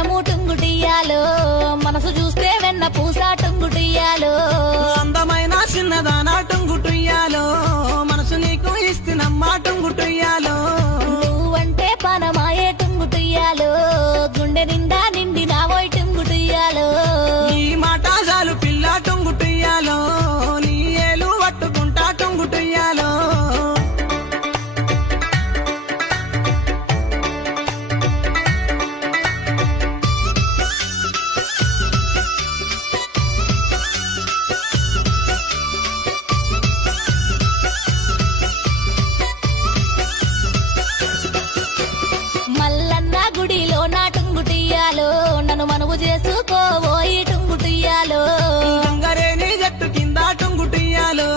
వదనము టుంగుటియ్యాలో మనసు చూస్తే వెన్న పూస టుంగుటియ్యాలో అందమైన చిన్నదానా టుంగుటుయ్యాలో మనసు నీకు ఇస్తున్నమ్మా టుంగుటుయ్యాలో నువ్వంటే పనమాయే టుంగుటియ్యాలో గుండె నిండా నిండి నావోయ్ టుంగుటియ్యాలో ఈ మాట చాలు పిల్ల టుంగుటుయ్యాలో నీ ఏలు పట్టుకుంటా టుంగుటుయ్యాలో మల్లన్న గుడిలో నా టుంగుటియ్యాలో నన్ను మనవు చేసుకోవోయి టుంగుటియ్యాలో గంగరేని జట్టు కింద టుంగుటుయ్యాలో